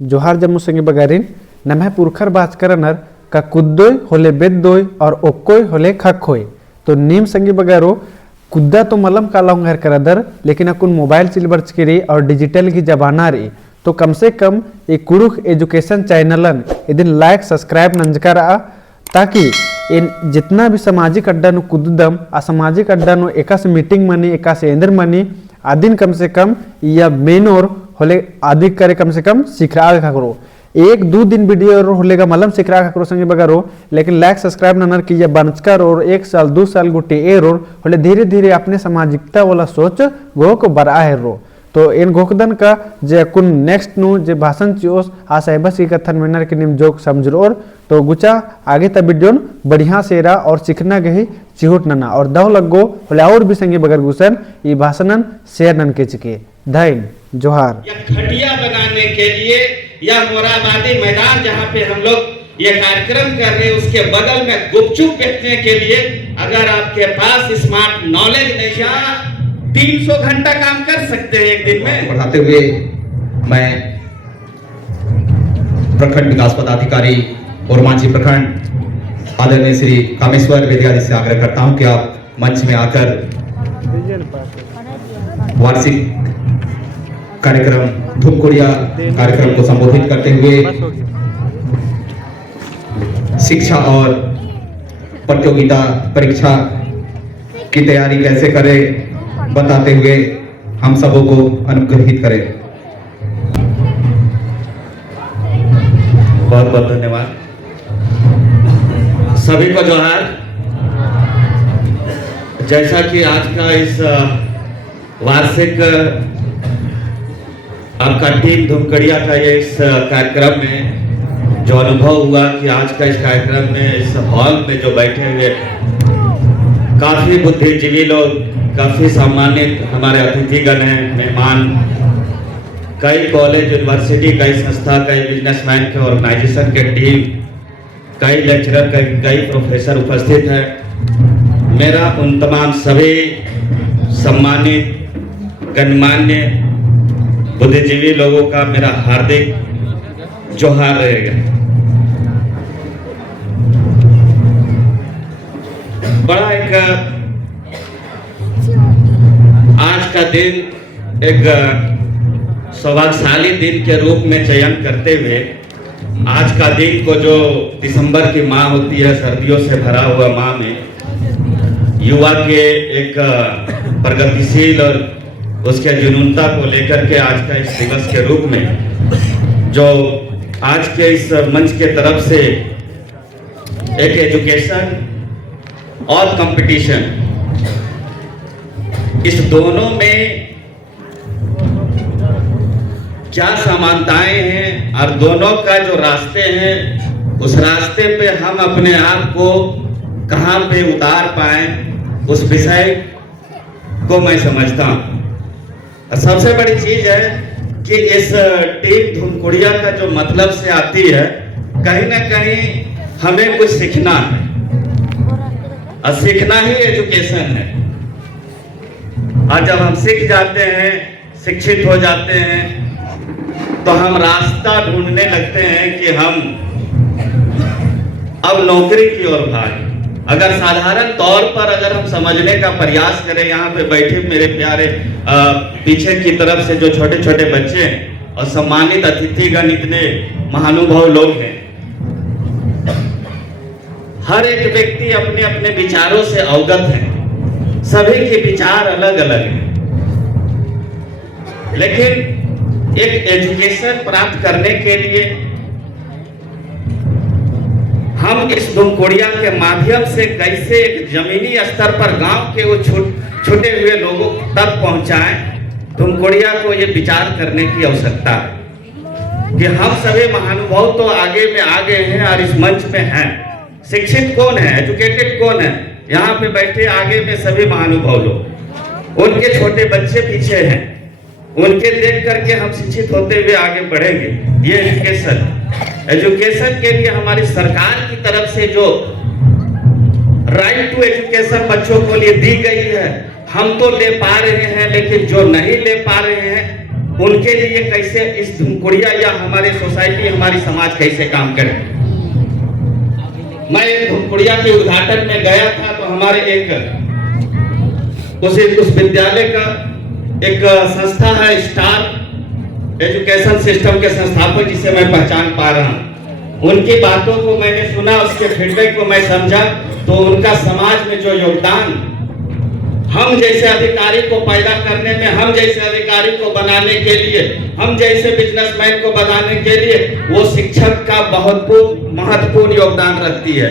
जोहार जम्मू संगे बगारिन नम्हे पुरखर बाचकरनर का कुद्दोय होले बेद्दोय और ओक्कोय होले खक्कोय। तो नीम संगे बगारो कुद्दा तो मलम काला होंगर करदर लेकिन अकुन मोबाइल चिलबर चिकरी और डिजिटल की जबाना रे तो कम से कम एक कुरुख एजुकेशन चैनलन इदिन लाइक सब्सक्राइब नंजकर ताकि इन जितना भी सामाजिक अड्डा नु कुद्दम असामाजिक अड्डा नु एकास मीटिंग मनी एकास एंदर मनी आदिन कम से कम या मेनोर होले आदि करे कम से कम सिखरा करो एक दो दिन वीडियो होलेगा मलम सिखरा करो संगे बगारो लेकिन लाइक सब्सक्राइब ननर की ये बनचकर और 1 साल 2 साल गुटे एर और होले धीरे धीरे अपने सामाजिकता वाला सोच गो को बरा है रो तो इन गोकदन का जे कुन नेक्स्ट नु जे भाषण चियोस आसाइबस की कथन मेनर के निम जोक समझरो और तो गुचा आगे तक वीडियो बढ़िया सेरा और सीखना गही चिहुट नना और दव लगो होले और भी संगे बगर गुसन ये भाषणन शेयर नन के चिके धैन जोहार। या खटिया बनाने के लिए या मोराबादी मैदान जहाँ पे हम लोग ये कार्यक्रम कर रहे हैं उसके बगल में गुपचुप बेचने के लिए अगर आपके पास स्मार्ट नॉलेज नहीं है 300 घंटा काम कर सकते हैं एक दिन में। बढ़ाते हुए मैं प्रखंड विकास पदाधिकारी और मांझी प्रखंड आदरणीय श्री कामेश्वर वेदियादी से आग्रह करता हूं कि आप मंच में आकर वार्षिक कार्यक्रम धूमकोड़िया कार्यक्रम को संबोधित करते हुए शिक्षा और प्रतियोगिता परीक्षा की तैयारी कैसे करें बताते हुए हम सबों को अनुग्रहित करें। बहुत बहुत धन्यवाद सभी को जोहार। जैसा कि आज का इस वार्षिक आपका टीम धूमकड़िया का ये इस कार्यक्रम में जो अनुभव हुआ कि आज का इस कार्यक्रम में इस हॉल में जो बैठे हुए काफी बुद्धिजीवी लोग काफी सम्मानित हमारे अतिथिगण हैं मेहमान कई कॉलेज यूनिवर्सिटी कई संस्था कई बिजनेसमैन के ऑर्गेनाइजेशन के टीम कई लेक्चरर कई प्रोफेसर उपस्थित हैं। मेरा उन तमाम सभी सम्मानित गणमान्य बुद्धिजीवी लोगों का मेरा हार्दिक जोहार रहेगा। बड़ा एक आज का दिन एक सौभाग्यशाली दिन के रूप में चयन करते हुए आज का दिन को जो दिसंबर की माह होती है सर्दियों से भरा हुआ माह में युवा के एक प्रगतिशील और उसके जुनूनता को लेकर के आज का इस दिवस के रूप में जो आज के इस मंच के तरफ से एक एजुकेशन और कंपटीशन इस दोनों में क्या समानताएं हैं और दोनों का जो रास्ते हैं उस रास्ते पे हम अपने आप को कहां पे उतार पाए उस विषय को मैं समझता हूं। सबसे बड़ी चीज है कि इस टीम धूमकोड़िया का जो मतलब से आती है कहीं ना कहीं हमें कुछ सीखना है और सीखना ही एजुकेशन है। और जब हम सीख जाते हैं शिक्षित हो जाते हैं तो हम रास्ता ढूंढने लगते हैं कि हम अब नौकरी की ओर भागें। अगर साधारण तौर पर अगर हम समझने का प्रयास करें यहाँ पे बैठे मेरे प्यारे पीछे की तरफ से जो छोटे छोटे बच्चे हैं और सम्मानित अतिथिगण इतने महानुभाव लोग हैं हर एक व्यक्ति अपने अपने विचारों से अवगत है सभी के विचार अलग अलग हैं लेकिन एक एजुकेशन प्राप्त करने के लिए हम इस धूमकोड़िया के माध्यम से कैसे एक जमीनी स्तर पर गांव के वो छूटे हुए लोगों तक पहुंचाएं धूमकोड़िया को ये विचार करने की आवश्यकता है कि हम सभी महानुभाव तो आगे में आ गए हैं और इस मंच में हैं। शिक्षित कौन है एजुकेटेड कौन है यहाँ पे बैठे आगे में सभी महानुभाव लोग उनके छोटे बच्चे पीछे हैं उनके देख करके हम शिक्षित होते हुए आगे बढ़ेंगे। ये एजुकेशन के लिए हमारी सरकार की तरफ से जो राइट टू एजुकेशन बच्चों को लिए दी गई है हम तो ले पा रहे हैं लेकिन जो नहीं ले पा रहे हैं उनके लिए कैसे इस धुमकुड़िया या हमारे सोसाइटी हमारी समाज कैसे काम करे। मैं एक धुमकुड़िया के उद्घाटन में गया था तो हमारे उस विद्यालय का एक संस्था है स्टार एजुकेशन सिस्टम के संस्थापक जिसे मैं पहचान पा रहा हूं, उनकी बातों को मैंने सुना, उसके फीडबैक को मैं समझा तो उनका समाज में जो योगदान, हम जैसे अधिकारी को पैदा करने में, हम जैसे अधिकारी को बनाने के लिए, हम जैसे बिजनेसमैन को बनाने के लिए वो शिक्षक का बहुत महत्वपूर्ण योगदान रखती है।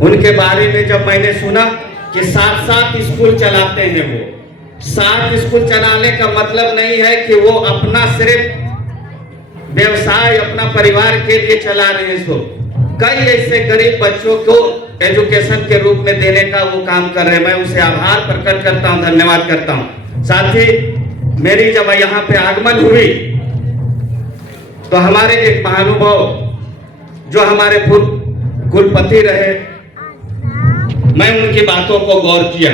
उनके बारे में जब मैंने सुना कि 7 स्कूल चलाते हैं, वो 7 स्कूल चलाने का मतलब नहीं है कि वो अपना सिर्फ व्यवसाय अपना परिवार के लिए चला रहे हैं, सो कई ऐसे गरीब बच्चों को एजुकेशन के रूप में देने का वो काम कर रहे हैं। मैं उसे आभार प्रकट करता हूं, धन्यवाद करता हूं। साथ ही मेरी जब यहाँ पे आगमन हुई तो हमारे एक महानुभाव जो हमारे पूर्व कुलपति रहे, मैं उनकी बातों को गौर किया।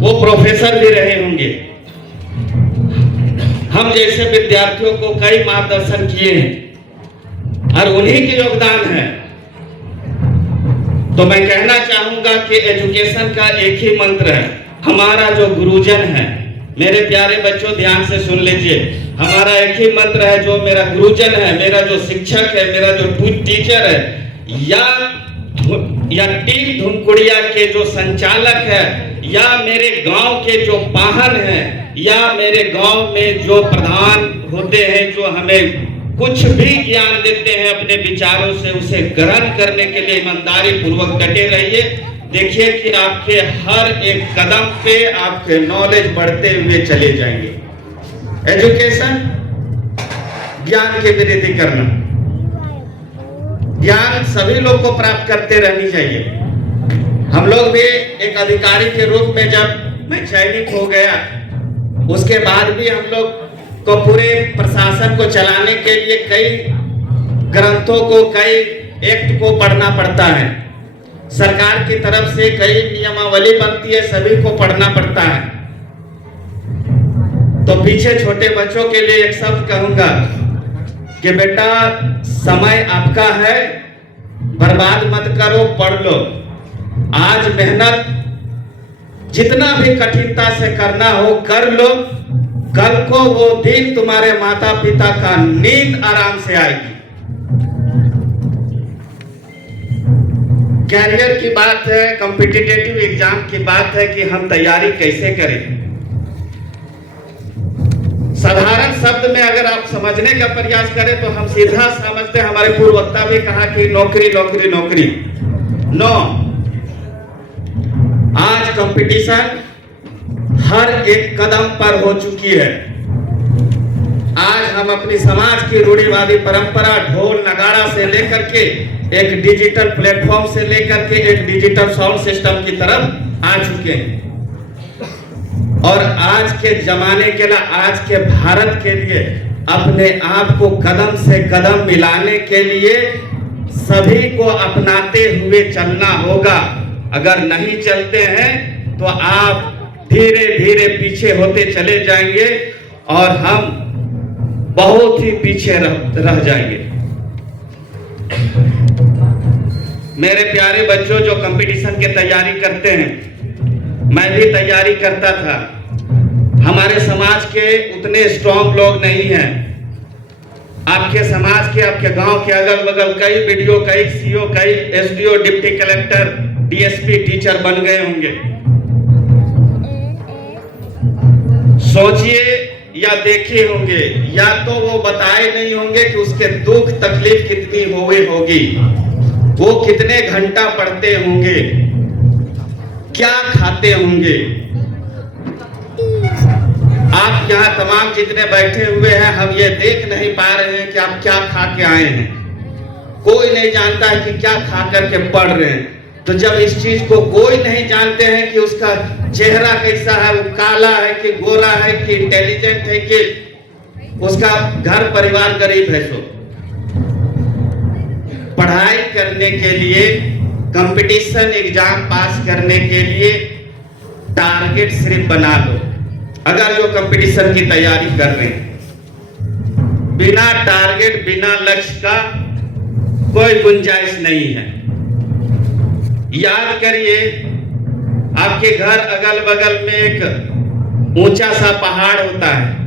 वो प्रोफेसर भी रहे होंगे, हम जैसे विद्यार्थियों को कई मार्गदर्शन किए हैं और उन्हीं के योगदान है। तो मैं कहना चाहूंगा कि एजुकेशन का एक ही मंत्र है, हमारा जो गुरुजन है, मेरे प्यारे बच्चों ध्यान से सुन लीजिए, हमारा एक ही मंत्र है, जो मेरा गुरुजन है, मेरा जो शिक्षक है, मेरा जो टीचर है, या टीम धुमकुड़िया के जो संचालक है, या मेरे गांव के जो पाहन है, या मेरे गांव में जो प्रधान होते हैं, जो हमें कुछ भी ज्ञान देते हैं अपने विचारों से, उसे ग्रहण करने के लिए ईमानदारी पूर्वक डटे रहिए। देखिए कि आपके हर एक कदम पे आपके नॉलेज बढ़ते हुए चले जाएंगे। एजुकेशन ज्ञान की वृद्धि करना, ज्ञान सभी लोग को प्राप्त करते रहनी चाहिए। हम लोग भी एक अधिकारी के रूप में जब मैं चयनित हो गया, उसके बाद भी हम लोग को पूरे प्रशासन को चलाने के लिए कई ग्रंथों को, कई एक्ट को पढ़ना पड़ता है। सरकार की तरफ से कई नियमावली बनती है, सभी को पढ़ना पड़ता है। तो पीछे छोटे बच्चों के लिए एक शब्द कहूंगा कि बेटा समय आपका है, बर्बाद मत करो, पढ़ लो। आज मेहनत जितना भी कठिनता से करना हो कर लो, कल को वो दिन तुम्हारे माता पिता का नींद आराम से आएगी। कैरियर की बात है, कॉम्पिटिटिव एग्जाम की बात है कि हम तैयारी कैसे करें। साधारण शब्द में अगर आप समझने का प्रयास करें तो हम सीधा समझते हैं, हमारे पूर्व वक्ता भी कहा कि नौकरी नौकरी नौकरी। नो, आज कंपटीशन हर एक कदम पर हो चुकी है। आज हम अपनी समाज की रूढ़िवादी परंपरा, ढोल नगाड़ा से लेकर के एक डिजिटल प्लेटफॉर्म से लेकर के एक डिजिटल साउंड सिस्टम की तरफ आ चुके हैं। और आज के जमाने के लिए, आज के भारत के लिए अपने आप को कदम से कदम मिलाने के लिए सभी को अपनाते हुए चलना होगा। अगर नहीं चलते हैं तो आप धीरे धीरे पीछे होते चले जाएंगे और हम बहुत ही पीछे रह जाएंगे। मेरे प्यारे बच्चों जो कंपटीशन की तैयारी करते हैं, मैं भी तैयारी करता था। हमारे समाज के उतने स्ट्रॉन्ग लोग नहीं हैं। आपके समाज के, आपके गांव के अगल बगल कई वीडियो, कई सीओ, कई SDO, deputy collector, DSP, teacher बन गए होंगे। सोचिए या देखे होंगे, या तो वो बताए नहीं होंगे कि उसके दुख तकलीफ कितनी होगी, वो कितने घंटा पढ़ते होंगे, क्या खाते होंगे। आप यहाँ तमाम जितने बैठे हुए हैं, हम ये देख नहीं पा रहे हैं कि आप क्या खा के आए हैं। कोई नहीं जानता है कि क्या खा करके पढ़ रहे हैं। तो जब इस चीज को कोई नहीं जानते हैं कि उसका चेहरा कैसा है, वो काला है कि गोरा है कि इंटेलिजेंट है कि उसका घर परिवार गरीब है, सो पढ़ाई करने के लिए, कंपटीशन एग्जाम पास करने के लिए टारगेट सिर्फ बना लो। अगर जो कंपटीशन की तैयारी कर रहे हैं, बिना टारगेट बिना लक्ष्य का कोई गुंजाइश नहीं है। याद करिए, आपके घर अगल बगल में एक ऊंचा सा पहाड़ होता है।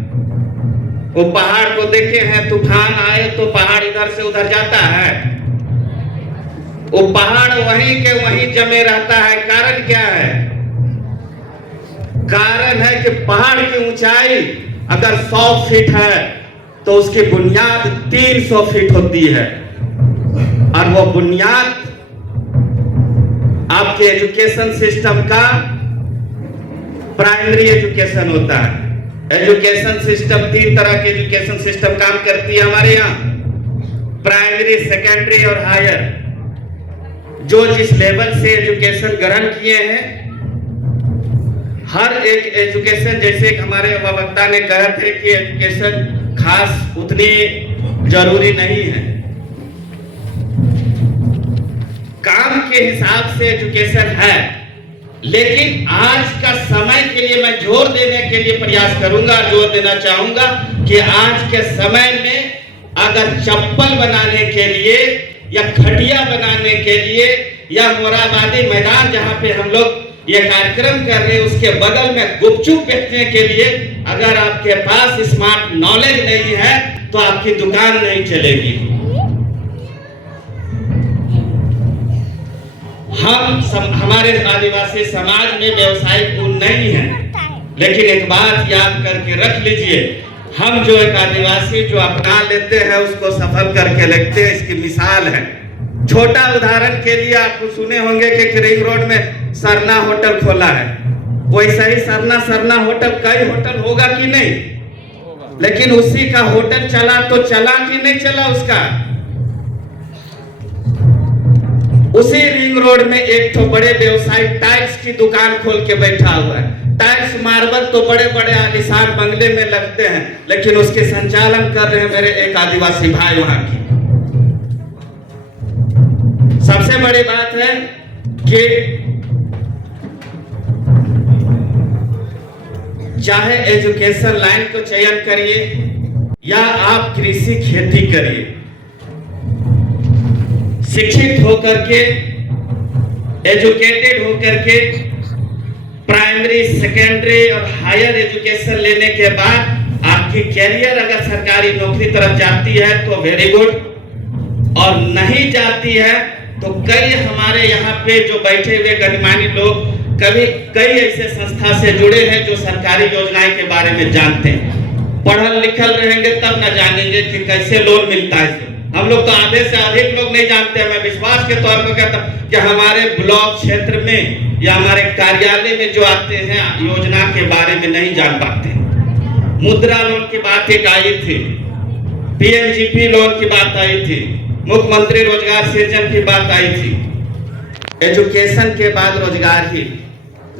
वो पहाड़ को देखे हैं, तूफान आए तो पहाड़ इधर से उधर जाता है। वो पहाड़ वहीं के वहीं जमे रहता है। कारण क्या है? कारण है कि पहाड़ की ऊंचाई अगर 100 फीट है तो उसकी बुनियाद 300 फीट होती है। और वो बुनियाद आपके एजुकेशन सिस्टम का प्राइमरी एजुकेशन होता है। एजुकेशन सिस्टम 3 तरह के एजुकेशन सिस्टम काम करती है हमारे यहाँ, प्राइमरी, सेकेंडरी और हायर। जो जिस लेवल से एजुकेशन ग्रहण किए हैं, हर एक एजुकेशन, जैसे हमारे वक्ता ने कहा थे कि एजुकेशन खास उतनी जरूरी नहीं है। काम के हिसाब से एजुकेशन है, लेकिन आज का समय के लिए मैं जोर देने के लिए प्रयास करूंगा, जोर देना चाहूंगा कि आज के समय में अगर चप्पल बनाने के लिए या खटिया बनाने के लिए या मोराबादी मैदान जहां पे हम लोग ये कार्यक्रम कर रहे हैं उसके बगल में गुपचुप बेचने के लिए अगर आपके पास स्मार्ट नॉलेज नहीं है तो आपकी दुकान नहीं चलेगी। हमारे आदिवासी समाज में व्यवसायिक गुण नहीं है, लेकिन एक बात याद करके रख लीजिए, हम जो एक आदिवासी जो अपना लेते हैं उसको सफल करके लेते हैं। इसकी मिसाल है, छोटा उदाहरण के लिए आपको सुने होंगे कि रिंग रोड में सरना होटल खोला है। वैसा ही सरना होटल, कई होटल होगा कि नहीं, लेकिन उसी का होटल चला तो चला कि नहीं चला उसका। उसी रिंग रोड में एक तो बड़े व्यवसायी टाइल्स की दुकान खोल के बैठा हुआ है। टाइल्स मार्बल तो बड़े बड़े आलीशान बंगले में लगते हैं, लेकिन उसके संचालन कर रहे हैं मेरे एक आदिवासी भाई वहां की। सबसे बड़ी बात है कि चाहे एजुकेशन लाइन को चयन करिए या आप कृषि खेती करिए, शिक्षित होकर के, एजुकेटेड होकर के प्राइमरी, सेकेंडरी और हायर एजुकेशन लेने के बाद आपकी कैरियर अगर सरकारी नौकरी तरफ जाती है तो वेरी गुड, और नहीं जाती है तो कई हमारे यहाँ पे जो बैठे हुए गणमान्य लोग कई ऐसे संस्था से जुड़े हैं जो सरकारी योजनाएं के बारे में जानते हैं। पढ़ल लिखल रहेंगे तब न जानेंगे कि कैसे लोन मिलता है। हम लोग तो आधे से अधिक लोग नहीं जानते हैं। मैं विश्वास के तौर पर कहता हूं कि हमारे ब्लॉक क्षेत्र में या हमारे कार्यालय में जो आते हैं योजना के बारे में नहीं जान पाते। मुद्रा लोन की बात एक आई थी, पीएमजीपी लोन की बात आई थी, मुख्यमंत्री रोजगार सृजन की बात आई थी। एजुकेशन के बाद रोजगार ही,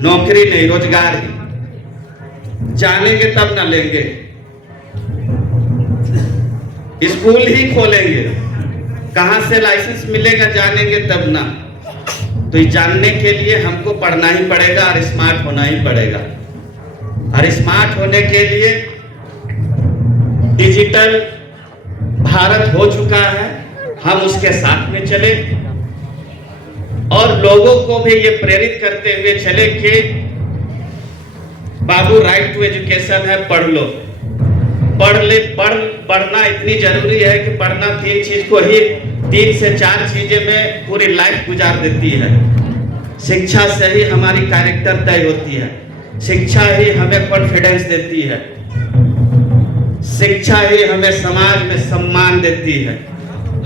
नौकरी नहीं, रोजगार ही। जानेंगे तब ना लेंगे, स्कूल ही खोलेंगे, कहां से लाइसेंस मिलेगा जानेंगे तब ना। तो ये जानने के लिए हमको पढ़ना ही पड़ेगा और स्मार्ट होना ही पड़ेगा। और स्मार्ट होने के लिए डिजिटल भारत हो चुका है, हम उसके साथ में चले और लोगों को भी ये प्रेरित करते हुए चले कि बाबू राइट टू एजुकेशन है, पढ़ लो। पढ़ना इतनी जरूरी है कि पढ़ना 3 चीज को ही, 3 से 4 चीजें में पूरी लाइफ गुजार देती है। शिक्षा से ही हमारी कैरेक्टर तय होती है, शिक्षा ही हमें कॉन्फिडेंस देती है, शिक्षा ही हमें समाज में सम्मान देती है।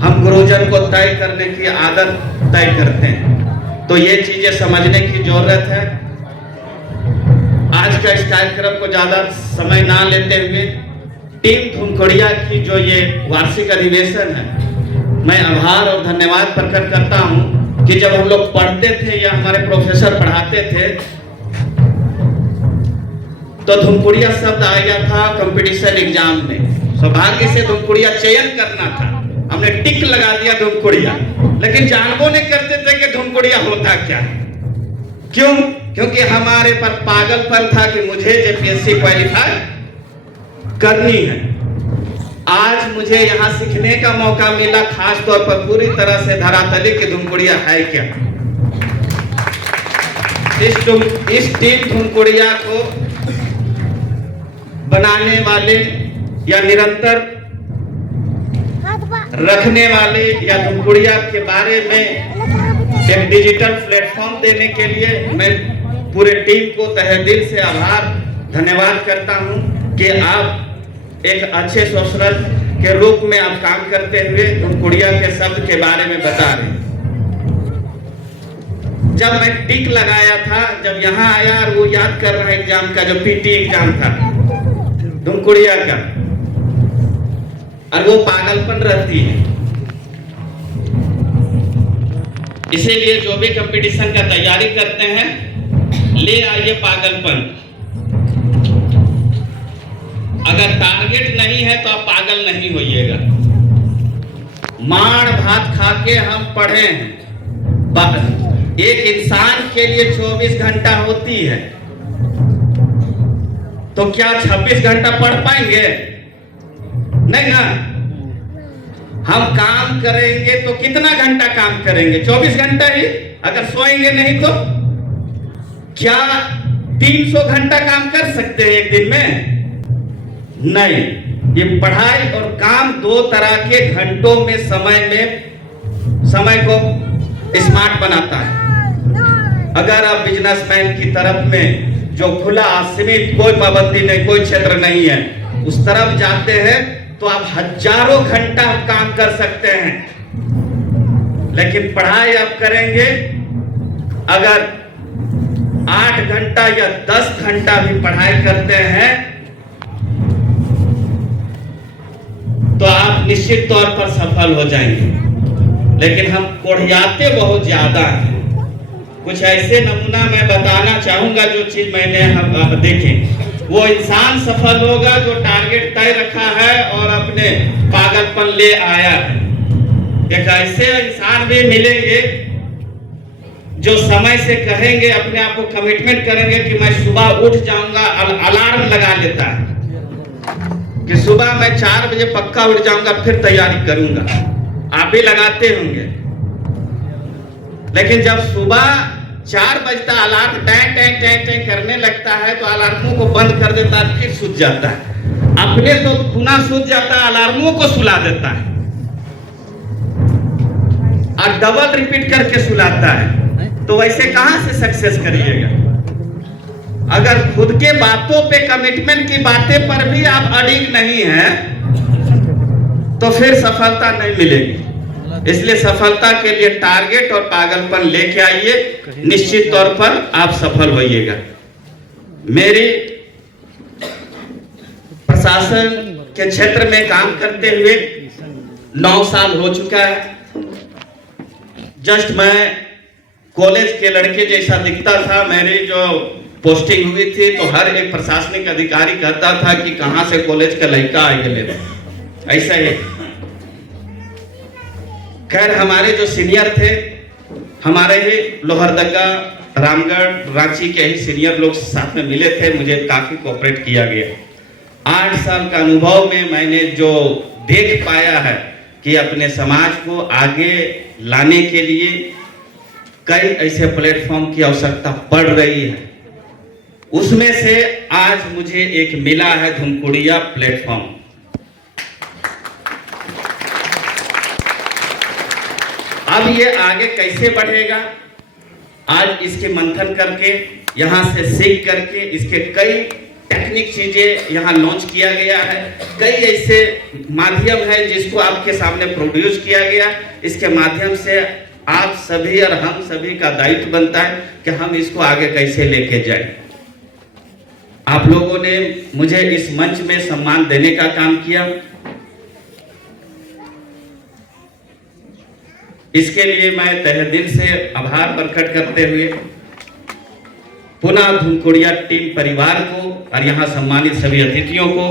हम गुरुजन को तय करने की आदत तय करते हैं। तो ये चीजें समझने की जरूरत है। आज का इस कार्यक्रम को ज्यादा समय ना लेते हुए टीम धुमकोड़िया की जो ये वार्षिक अधिवेशन है, मैं आभार और धन्यवाद प्रकट करता हूं कि जब हम लोग पढ़ते थे या हमारे प्रोफेसर पढ़ाते थे तो धुमकोड़िया शब्द आ गया था कंपटीशन एग्जाम में। सौभाग्य से धुमकोड़िया चयन करना था, हमने टिक लगा दिया धुमकोड़िया, लेकिन जानबो नहीं करते थे कि धुमकोड़िया होता क्या है। क्यों? क्योंकि हमारे पर पागलपन था कि मुझे जेपीएससी क्वालिफाई करनी है। आज मुझे यहाँ सीखने का मौका मिला, खास तौर पर पूरी तरह से धरातली की धुमकुड़िया है क्या। इस टीम धुमकुड़िया को बनाने वाले या निरंतर रखने वाले या धुमकुड़िया के बारे में एक डिजिटल प्लेटफॉर्म देने के लिए मैं पूरे टीम को तहे दिल से आभार धन्यवाद करता हूं कि आप एक अच्छे सोशल के रूप में आप काम करते हुए धुमकुड़िया के शब्द के बारे में बता रहे हैं। जब मैं टिक लगाया था, जब यहाँ आया और वो याद कर रहा एग्जाम का, जो पीटी एग्जाम था धुमकुड़िया का, और वो पागलपन रहती है। इसीलिए जो भी कंपटीशन का तैयारी करते हैं, ले आइए पागलपन। अगर टारगेट नहीं है तो आप पागल नहीं होइएगा। मार भात खा के हम पढ़े हैं। एक इंसान के लिए 24 घंटा होती है, तो क्या 26 घंटा पढ़ पाएंगे? नहीं ना। हम काम करेंगे तो कितना घंटा काम करेंगे? 24 घंटा ही। अगर सोएंगे नहीं तो क्या 300 घंटा काम कर सकते हैं एक दिन में? नहीं। ये पढ़ाई और काम दो तरह के घंटों में समय को स्मार्ट बनाता है। अगर आप बिजनेसमैन की तरफ में जो खुला सीमित, कोई पाबंदी नहीं, कोई क्षेत्र नहीं है, उस तरफ जाते हैं तो आप हजारों घंटा काम कर सकते हैं। लेकिन पढ़ाई आप करेंगे, अगर 8 घंटा या 10 घंटा भी पढ़ाई करते हैं तो आप निश्चित तौर पर सफल हो जाएंगे। लेकिन हम कोढ़ियाते बहुत ज्यादा हैं। कुछ ऐसे नमूना मैं बताना चाहूंगा जो चीज मैंने हम देखें। वो इंसान सफल होगा जो टारगेट तय रखा है और अपने पागलपन ले आया है। एक ऐसे इंसान भी मिलेंगे जो समय से कहेंगे, अपने आप को कमिटमेंट करेंगे कि मैं सुबह उठ जाऊंगा, अलार्म लगा लेता है कि सुबह मैं 4 बजे पक्का उठ जाऊंगा, फिर तैयारी करूंगा। आप भी लगाते होंगे। लेकिन जब सुबह 4 बजता alarm time time time time करने लगता है तो अलार्मों को बंद कर देता है, फिर सूझ जाता है। अपने तो पुनः सूझ जाता है, अलार्मों को सुला देता है और डबल रिपीट करके सुलाता है। तो वैसे कहां से सक्सेस करिएगा? अगर खुद के बातों पे, कमिटमेंट की बातें पर भी आप अडिग नहीं हैं तो फिर सफलता नहीं मिलेगी। इसलिए सफलता के लिए टारगेट और पागलपन लेके आइए, निश्चित तौर पर आप सफल होइएगा। मेरी प्रशासन के क्षेत्र में काम करते हुए 9 साल हो चुका है। जस्ट मैं कॉलेज के लड़के जैसा दिखता था। मेरी जो पोस्टिंग हुई थी तो हर एक प्रशासनिक अधिकारी कहता था कि कहां से कॉलेज का लड़का आएगा, ऐसा ही। खैर, हमारे जो सीनियर थे, हमारे ही लोहरदगा, रामगढ़, रांची के ही सीनियर लोग साथ में मिले थे, मुझे काफी कोऑपरेट किया गया। 8 साल का अनुभव में मैंने जो देख पाया है कि अपने समाज को आगे लाने के लिए कई ऐसे प्लेटफॉर्म की आवश्यकता पड़ रही है। उसमें से आज मुझे एक मिला है धुमकुड़िया प्लेटफॉर्म। अब ये आगे कैसे बढ़ेगा, आज इसके मंथन करके, यहाँ से सीख करके इसके कई टेक्निक चीजें यहाँ लॉन्च किया गया है। कई ऐसे माध्यम है जिसको आपके सामने प्रोड्यूस किया गया। इसके माध्यम से आप सभी और हम सभी का दायित्व बनता है कि हम इसको आगे कैसे लेके जाएं। आप लोगों ने मुझे इस मंच में सम्मान देने का काम किया, इसके लिए मैं तहे दिल से आभार प्रकट करते हुए पुनः धुमकुड़िया टीम परिवार को और यहाँ सम्मानित सभी अतिथियों को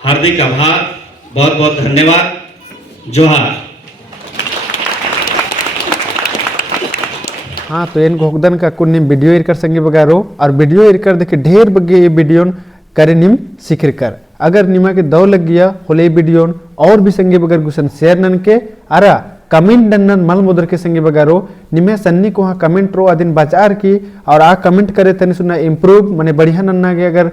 हार्दिक आभार, बहुत बहुत धन्यवाद। जोहार। हाँ तो एन होगदन का कुछ निम वीडियो इरकर संगे बगारो और वीडियो इरकर देखे ढेर बगे ये वीडियो करे निम सीख कर अगर निमा के दौ लग गया होले वीडियो और भी संगे बगर गुसन शेयर नन के अरा कमेंट नन मल मुदर के संगे बगारो निमे सन्नी को हाँ कमेंट रो अदिन बाजार की और आ कमेंट करे तनी सुना इम्प्रूव माने बढ़िया नन्ना के अगर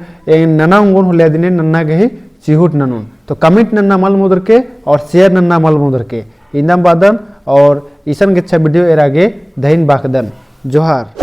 नना उंगोन होले अदिने नन्ना के चिहुट ननुन तो कमेंट नन्ना मल मुदर के और शेयर नन्ना मल मुदर के इंदम बादन और ईसन के अच्छा वीडियो एरागे दहीन बाकदन जोहार।